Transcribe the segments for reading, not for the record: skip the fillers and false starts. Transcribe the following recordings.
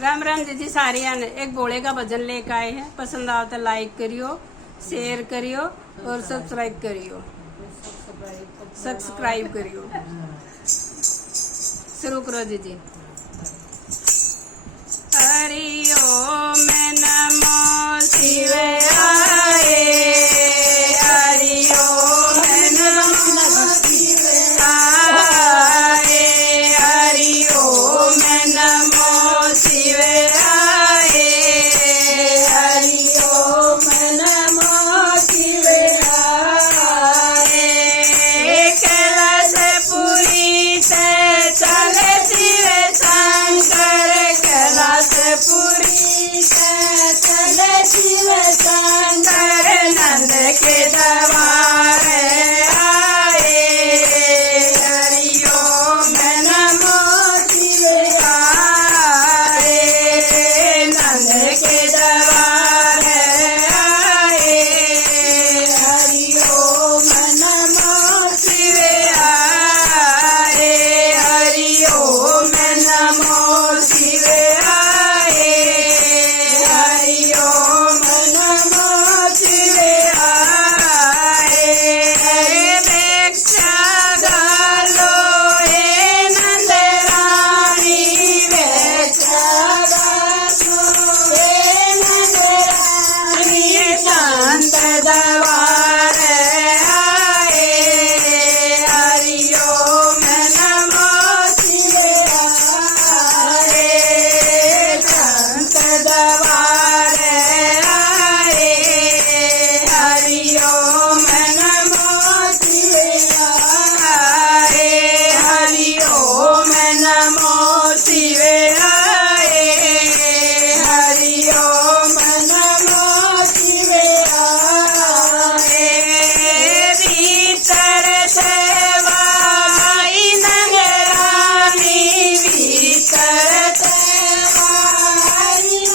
राम राम जी सारिया ने एक भोले का भजन लेकर आए हैं। पसंद आओ तो लाइक करियो, शेयर करियो और सब्सक्राइब करियो। शुरू करो जी। हरि ओम नमो शिवाय, हरि ओम नमो शिवाय, हरि ओम नमो शिवाय, हरि ओम नमो शिवाय। कैलासपुरी से चले शिव शंकर, कैलासपुरी से चले शिव शंकर, नंद के दरबार आए, हरि ओम नमो शिवाय, नंद के दरबार आए, हरि ओम नमो शिवाय, हरि ओम नमो शिवाय, हरि ओम नमो शिवाय। भिक्षा गालो हे नंद रानी, भिक्षा गालो हे नंद रानी, शांत दरबार आए, हरि ओम नमो शिवाय, शांत दरबार आए, हरि ओम नमो शिवाय, हरि ओम नमो शिवाय, हरि ओम नमो शिवाय। भीतर सेवाई नंगरानी, भीतर सेवाई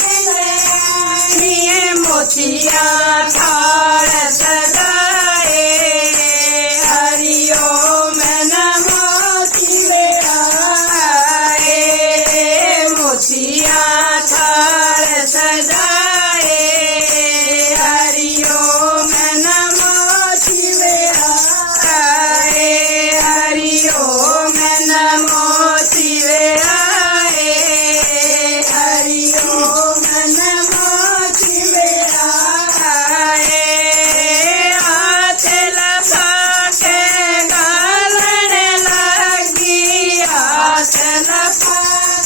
नंगरानी, मोतिया थाल सजाए, हरि ओम नमो शिवाय, मोतिया थाल सजाए, हरि ओम नमो शिवाय, हरि ओम नमो शिवाय, हरि ओम नमो शिवाय। हाथ लगा के गालन लगी, हाथ लगा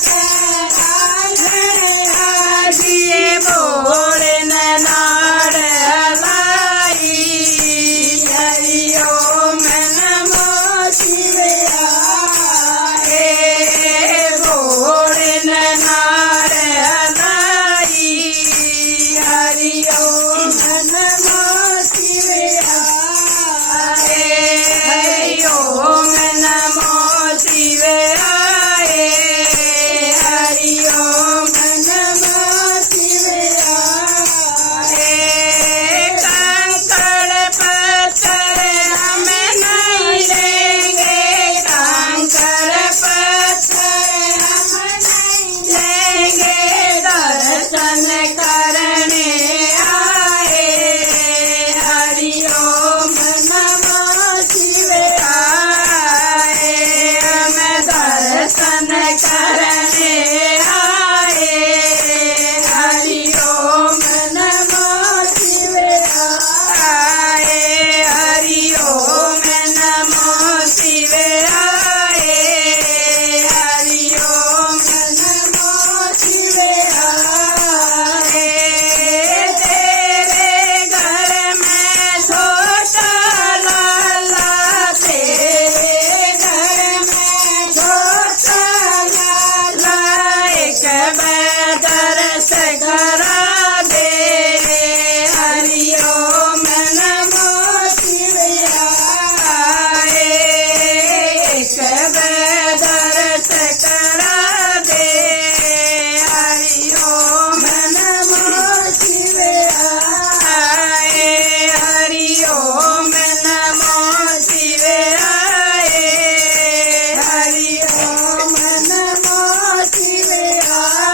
के गालन लगी, बोले नाड़ लाई, हरि ओम नमो शिवाय, बोले नाड़ लाई, हरि ओम नमो शिवाय, हरि ओम नमो शिवाय, हरि ओम नमो शिवाय। कंकड़ पत्थर हम नहीं लेंगे, कंकड़ पत्थर हम नहीं लेंगे, दर्शन करने आए, हरि ओम नमो शिवाय, हम दर्शन करने आए, हरि ओम नमो शिवाय, हरि ओम नमो शिवाय, हरि ओम नमो शिवाय। तेरे घर में छोटा लाला, तेरे घर में छोटा लाला, एक दरस करा दे, हरि ओम नमो शिवाय, एक दरस करा दे, हरि ओम नमो शिवाय, हरि ओम नमो शिवाय, हरि ओम नमो शिवाय।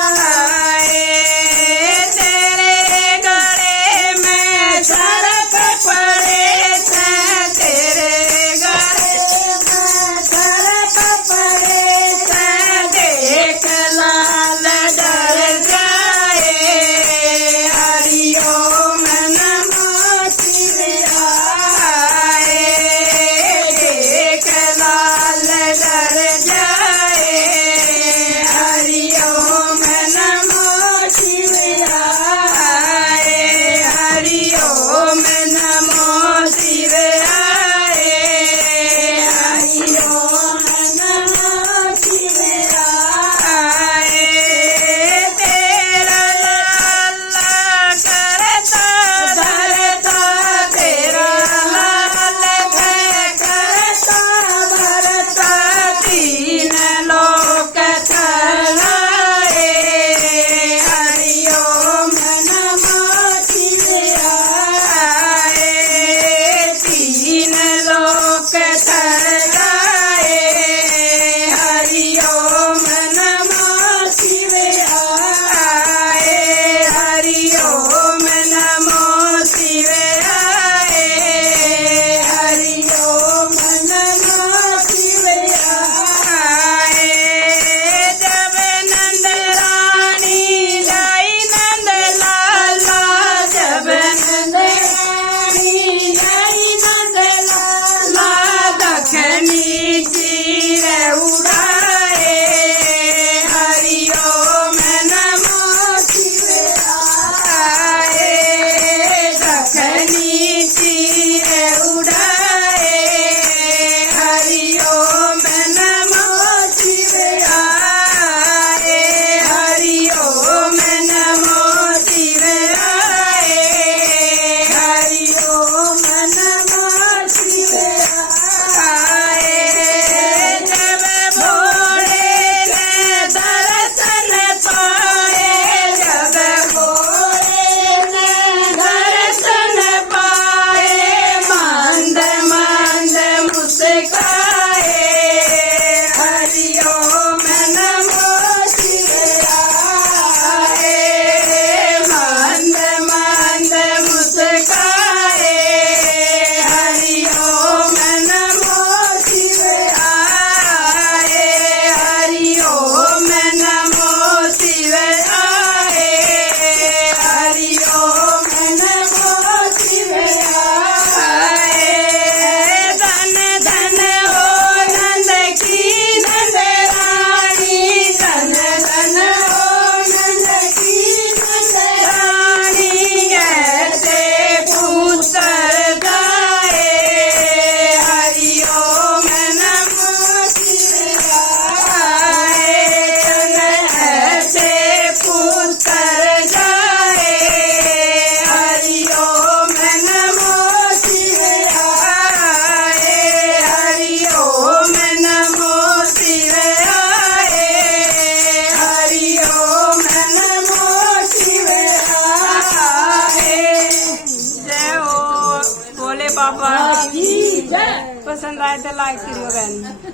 बाबा की जय। पसंद आए तो लाइक करियो बहन।